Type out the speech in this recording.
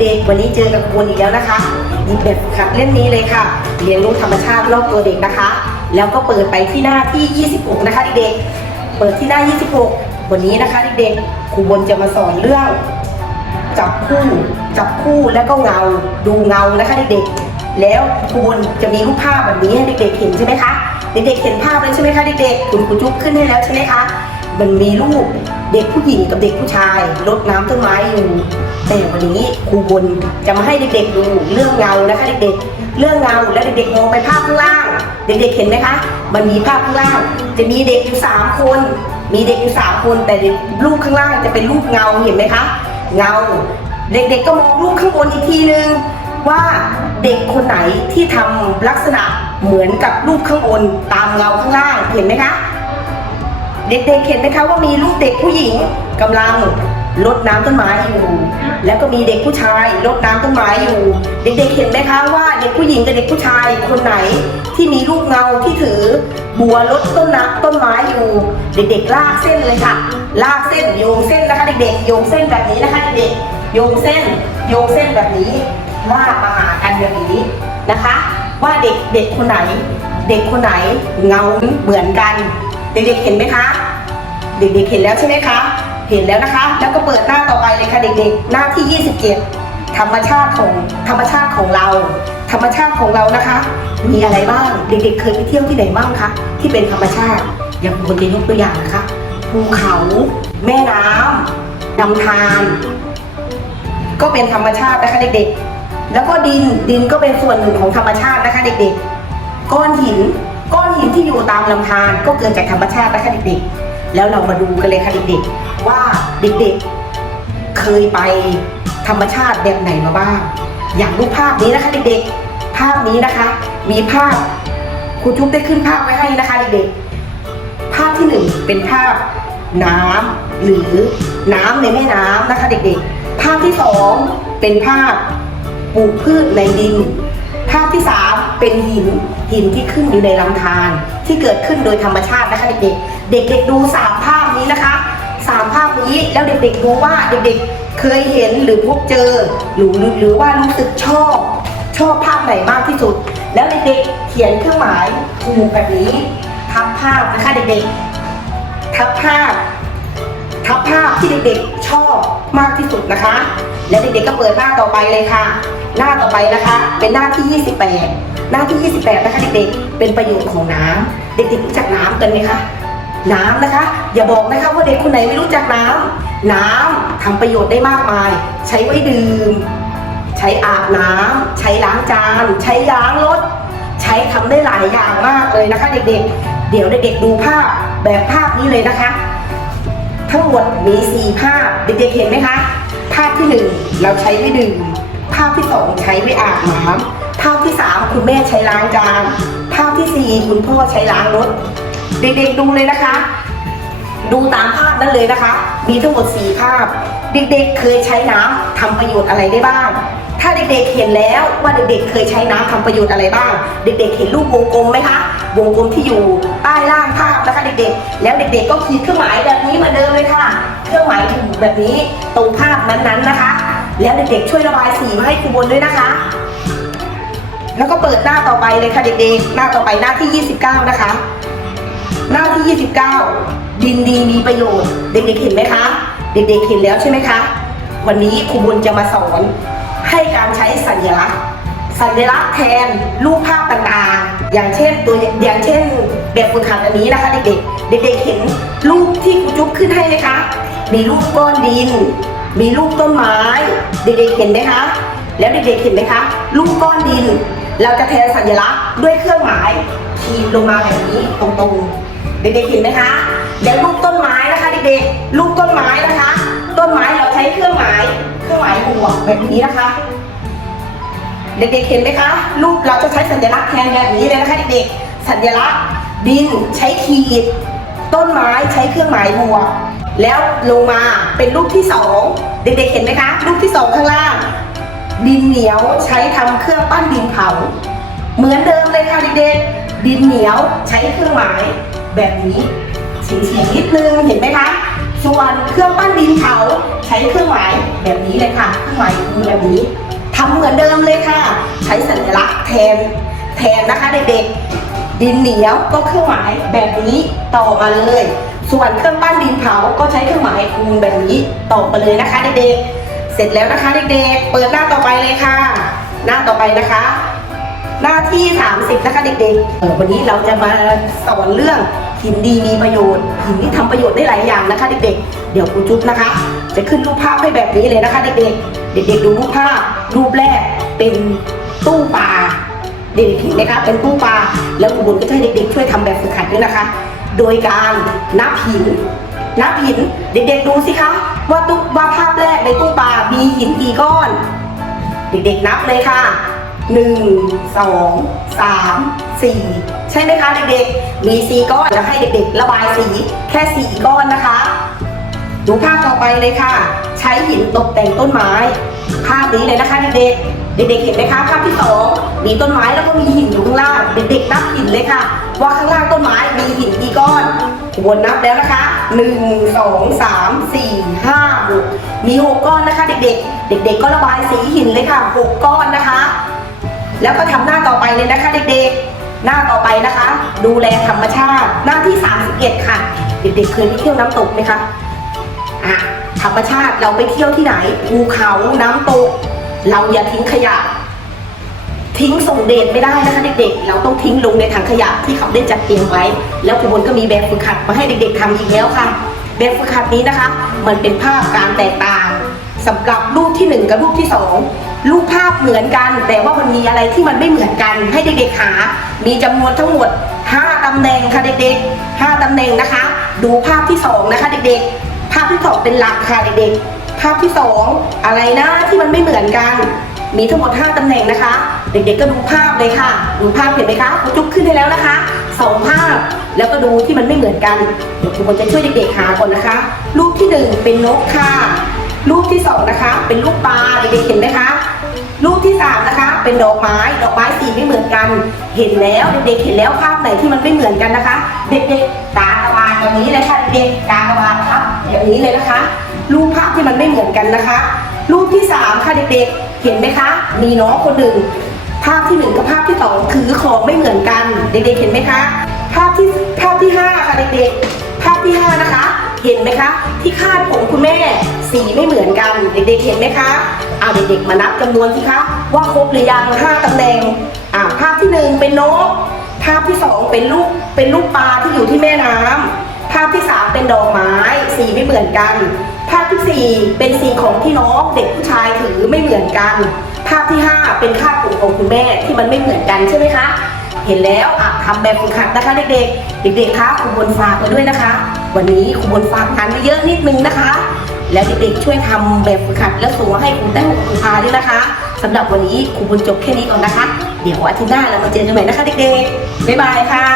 เด็กๆ วันนี้เจอกับครูอีกแล้วนะคะหยิบแบบฝึกหัดเล่มนี้เลยค่ะ เรียนรู้ธรรมชาติรอบตัวเด็กนะคะ แล้วก็เปิดไปที่หน้าที่ 26 นะคะเด็กๆ เปิดที่หน้า 26 วันนี้นะคะเด็กๆ ครูบนจะมาสอนเรื่อง จับคู่ จับคู่แล้วก็เงา ดูเงานะคะเด็กๆ แล้วครูบนจะมีรูปภาพแบบนี้ให้เด็กๆ เห็นใช่ไหมคะ เด็กๆ เห็นภาพเลยใช่ไหมคะเด็กๆ คุณครูจุ๊บขึ้นให้แล้วใช่ไหมคะ มันมีรูปเด็กผู้หญิงกับเด็กผู้ชายรดน้ำต้นไม้อยู่ แต่วันนี้ครูบนจะมาให้เด็กๆดูเรื่องเงานะคะเด็กๆ เรื่องเงาแล้วเด็กๆมองไปภาพข้างล่าง เด็กๆเห็นไหมคะ มันมีภาพข้างล่าง จะมีเด็กอยู่สามคน มีเด็กอยู่สามคนแต่รูปข้างล่างจะเป็นรูปเงาเห็นไหมคะเงา เด็กๆก็มองรูปข้างบนอีกทีนึงว่าเด็กคนไหนที่ทำลักษณะเหมือนกับรูปข้างบนตามเงาข้างล่างเห็นไหมคะ เด็กๆเห็นไหมคะว่ามีลูกเด็กผู้หญิงกำลังรดน้ำต้นไม้อยู่ แล้วก็มีเด็กผู้ชายรดน้ำต้นไม้อยู่ เด็กๆเห็นไหมคะว่าเด็กผู้หญิงกับเด็กผู้ชายคนไหนที่มีลูกเงาที่ถือบัวรดต้นน้ำต้นไม้อยู่ เด็กๆลากเส้นเลยค่ะ ลากเส้นโยงเส้นนะคะเด็กๆโยงเส้นแบบนี้นะคะเด็กๆโยงเส้น โยงเส้นแบบนี้ลากมาหากันแบบนี้นะคะ ว่าเด็กเด็กคนไหน เด็กคนไหนเงาเหมือนกัน เด็กๆเห็นไหมคะ เด็กๆเห็นแล้วใช่ไหมคะ เห็นแล้วนะคะ แล้วก็เปิดหน้าต่อไปเลยค่ะเด็กๆ หน้าที่ 27 ธรรมชาติของธรรมชาติของเรา ธรรมชาติของเรานะคะ มีอะไรบ้าง เด็กๆ เคยไปเที่ยวที่ไหนบ้างคะ ที่เป็นธรรมชาติ อย่างบนจะยกตัวอย่างนะคะ ภูเขา แม่น้ำลำธารก็เป็นธรรมชาตินะคะเด็กๆ แล้วก็ดิน ดินก็เป็นส่วนหนึ่งของธรรมชาตินะคะเด็กๆ ก้อนหิน ก้อนหินที่อยู่ตามลำธารก็เกิดจากธรรมชาตินะคะเด็กๆ แล้วเรามาดูกันเลยค่ะเด็กๆ เด็กๆ เคยไปธรรมชาติแบบไหนมาบ้าง อย่างรูปภาพนี้นะคะเด็กๆ ภาพนี้นะคะ มีภาพครูทุกได้ขึ้นภาพไว้ให้นะคะเด็กๆ ภาพที่หนึ่งเป็นภาพน้ำหรือน้ำในแม่น้ำนะคะเด็กๆ ภาพที่สองเป็นภาพปลูกพืชในดิน ภาพที่สามเป็นหินหินที่ขึ้นอยู่ในลำธารที่เกิดขึ้นโดยธรรมชาตินะคะเด็กๆ เด็กๆดูสามภาพนี้นะคะ สามภาพนี้แล้วเด็กๆดูว่าเด็กๆ เคยเห็นหรือพบเจอหรือหรือว่ารู้สึกชอบ ชอบภาพไหนมากที่สุด แล้วเด็กๆเขียนเครื่องหมายถูกแบบนี้ ทับภาพนะคะเด็กๆ ทับภาพ ทับภาพที่เด็กๆชอบมากที่สุดนะคะ และเด็กๆก็เปิดหน้าต่อไปเลยค่ะ หน้าต่อไปนะคะ เป็นหน้าที่ 28 หน้าที่ 28 นะคะเด็กๆเป็นประโยชน์ของน้ำเด็กๆรู้จักน้ำกันไหมคะ น้ำนะคะ อย่าบอกนะคะว่าเด็กคนไหนไม่รู้จักน้ำน้ำทำประโยชน์ได้มากมาย ใช้ไว้ดื่ม ใช้อาบน้ำใช้ล้างจาน ใช้ล้างรถ ใช้ทำได้หลายอย่างมากเลยนะคะ เด็กๆ เดี๋ยวเด็กๆดูภาพแบบภาพนี้เลยนะคะ ทั้งหมดมี4ภาพเด็กๆเห็นไหมคะภาพที่1เราใช้ไว้ดื่ม ภาพที่2ใช้ไว้อาบน้ำภาพที่3คุณแม่ใช้ล้างจาน ภาพที่สี่คุณพ่อใช้ล้างรถ เด็กๆดูเลยนะคะ ดูตามภาพนั้นเลยนะคะ มีทั้งหมด4ภาพ เด็กๆเคยใช้น้ำทำประโยชน์อะไรได้บ้าง ถ้าเด็กๆเห็นแล้วว่าเด็กๆเคยใช้น้ำทำประโยชน์อะไรบ้าง เด็กๆ เห็นรูปวงกลมไหมคะ วงกลมที่อยู่ใต้ล่างภาพนะคะ เด็กๆ แล้วเด็กๆก็ขีดเครื่องหมายแบบนี้เหมือนเดิมเลยค่ะ เครื่องหมายถูกแบบนี้ตรงภาพนั้นๆนะคะ แล้วเด็กๆช่วยระบายสีมาให้ครูบนด้วยนะคะแล้วก็เปิดหน้าต่อไปเลยค่ะเด็กๆ หน้าต่อไปหน้าที่ 29 นะคะ หน้าที่ 29 ดินดีมีประโยชน์ เด็กๆเห็นไหมคะ เด็กๆเห็นแล้วใช่ไหมคะ วันนี้ครูบุญจะมาสอนให้การใช้สัญลักษณ์ สัญลักษณ์แทนรูปภาพต่างๆ อย่างเช่นตัวอย่างเช่น แบบฝึกหัดอันนี้นะคะเด็กๆ เด็กๆเห็นรูปที่ครูจุ๊บขึ้นให้ไหมคะ มีรูปก้อนดิน มีรูปต้นไม้ เด็กๆเห็นไหมคะ แล้วเด็กๆเห็นไหมคะรูปก้อนดิน เราจะแทนสัญลักษณ์ด้วยเครื่องหมายขีดลงมาแบบนี้ตรงๆ เด็กๆเห็นไหมคะแล้วรูปต้นไม้นะคะเด็กๆรูปต้นไม้นะคะ ต้นไม้เราใช้เครื่องหมาย เครื่องหมายบวกแบบนี้นะคะ เด็กๆเห็นไหมคะรูปเราจะใช้สัญลักษณ์แทนแบบนี้เลยนะคะเด็กๆสัญลักษณ์ดินใช้ขีด ต้นไม้ใช้เครื่องหมายบวก แล้วลงมาเป็นรูปที่สองเด็กๆเห็นไหมคะรูปที่สองข้างล่าง ดินเหนียวใช้ทำเครื่องปั้นดินเผา เหมือนเดิมเลยค่ะเด็กๆดินเหนียวใช้เครื่องหมาย แบบนี้เฉีๆนิดนึงเห็นไหมคะ ส่วนเครื่องปั้นดินเผาใช้เครื่องหมายแบบนี้เลยค่ะ เครื่องหมายคือแบบนี้ทำเหมือนเดิมเลยค่ะ ใช้สัญลักษณ์แทนแทนนะคะเด็กๆดินเหนียวก็เครื่องหมายแบบนี้ต่อมาเลย ส่วนเครื่องปั้นดินเผาก็ใช้เครื่องหมายคูณแบบนี้ต่อมาเลยนะคะเด็กๆเสร็จแล้วนะคะเด็กๆ เปิดหน้าต่อไปเลยค่ะ หน้าต่อไปนะคะ หน้าที่ 30 นะคะเด็กๆเออวันนี้เราจะมาสอนเรื่องหินดีมีประโยชน์หินที่ทำประโยชน์ได้หลายอย่างนะคะ เด็กๆ เดี๋ยวครูจุ๊บนะคะ จะขึ้นรูปภาพให้แบบนี้เลยนะคะ เด็กๆ เด็กๆ ดูรูปภาพรูปแรกเป็นตู้ปลาเด็กๆเห็นไหมคะเป็นตู้ปลาแล้วครูบุญก็จะให้เด็กๆ ช่วยทำแบบฝึกหัดด้วยนะคะ โดยการนับหินนับหินเด็กๆดูสิคะว่าตู้ว่าภาพแรกในตู้ปลามีหินกี่ก้อน เด็กๆนับเลยค่ะ หนึ่งสองสามสี่ใช่ไหมคะเด็กๆ มีสีก้อนจะให้เด็กๆ ระบายสีแค่สี่ก้อนนะคะ ดูภาพต่อไปเลยค่ะ ใช้หินตกแต่งต้นไม้ ภาพนี้เลยนะคะเด็กๆ เด็กๆ เห็นไหมคะ ภาพที่สองมีต้นไม้แล้วก็มีหินอยู่ข้างล่าง เด็กๆ นับหินเลยค่ะ ว่าข้างล่างต้นไม้มีหินกี่ก้อนวนนับแล้วนะคะหนึ่งสองสามสี่ห้าหกมีหกก้อนนะคะ เด็กๆ เด็ก ๆ ก็ระบายสีหินเลยค่ะหกก้อนนะคะ แล้วก็ทำหน้าต่อไปเลยนะคะเด็กๆ หน้าต่อไปนะคะ ดูแลธรรมชาติ หน้าที่ 31 ค่ะ เด็กๆ เคยไปเที่ยวน้ำตกไหมคะอะธรรมชาติเราไปเที่ยวที่ไหนภูเขาน้ำตก เราอย่าทิ้งขยะ ทิ้งส่งเดชไม่ได้นะคะเด็กๆ เราต้องทิ้งลงในถังขยะที่เขาได้จัดเตรียมไว้ แล้วคุณบนก็มีแบบฝึกหัดมาให้เด็กๆทำอีกแล้วค่ะ แบบฝึกหัดนี้นะคะ มันเป็นภาพการแตกต่างสำหรับรูปที่หนึ่งกับรูปที่สอง รูปภาพเหมือนกัน แต่ว่ามันมีอะไรที่มันไม่เหมือนกัน ให้เด็กๆหา มีจำนวนทั้งหมด 5ตำแหน่งค่ะเด็กๆ 5ตำแหน่งนะคะ ดูภาพที่สองนะคะ เด็กๆ ภาพที่สองเป็นหลักค่ะเด็กๆ ภาพที่สอะไรนะที่มันไม่เหมือนกัน มีทั้งหมด 5ตำแหน่งนะคะ เด็กๆก็ดูภาพเลยค่ะ ดูภาพเห็นไหมคะจุ๊บขึ้นได้แล้วนะคะสองภาพแล้วก็ดูที่มันไม่เหมือนกันเดี๋ยวครูคนจะช่วยเด็กๆหาก่อนนะคะ รูปที่หนึ่งเป็นนกค่ะ รูปที่สองนะคะ เป็นลูกปลาเด็กๆเห็นไหมคะ รูปที่สามนะคะ เป็นดอกไม้ ดอกไม้สีไม่เหมือนกัน เห็นแล้วเด็กๆเห็นแล้วภาพไหนที่มันไม่เหมือนกันนะคะ เด็กๆกากระบาดอย่างนี้เลยค่ะเด็กๆกากระบาดครับอย่างนี้เลยนะคะ รูปภาพที่มันไม่เหมือนกันนะคะ รูปที่สามค่ะเด็กๆ เห็นไหมคะ มีน้องคนหนึ่งภาพที่หนึ่งกับภาพที่สองถือของไม่เหมือนกัน เด็กๆเห็นไหมคะ ภาพที่ภาพที่ห้าค่ะเด็กๆ เห็นไหมคะ ที่คาดผมคุณแม่ สีไม่เหมือนกันเด็กๆเห็นไหมคะเอาเด็กๆมานับจำนวนสิคะ ว่าครบหรือยังห้าตำแหน่งอ่าภาพที่หนึ่งเป็นนกภาพที่สองเป็นลูกเป็นลูกปลาที่อยู่ที่แม่น้ำภาพที่สามเป็นดอกไม้ สีไม่เหมือนกัน ภาพที่สี่เป็นสิ่งของที่น้องเด็กผู้ชายถือไม่เหมือนกัน ภาพที่ห้าเป็นคาดผมของคุณแม่ที่มันไม่เหมือนกันใช่ไหมคะ เห็นแล้วอะทำแบบฝึกหัดนะคะเด็กๆ เด็กๆคะครูบนฝากมาด้วยนะคะ วันนี้ครูบนฝากงานมาเยอะนิดนึงนะคะ แล้วเด็กๆช่วยทำแบบฝึกหัดแล้วส่งมาให้ครูแต้วครูพาด้วยนะคะสำหรับวันนี้ครูบนจบแค่นี้ก่อนนะคะ เดี๋ยวอาทิตย์หน้าเรามาเจอกันใหม่นะคะเด็กๆบ๊ายบายค่ะ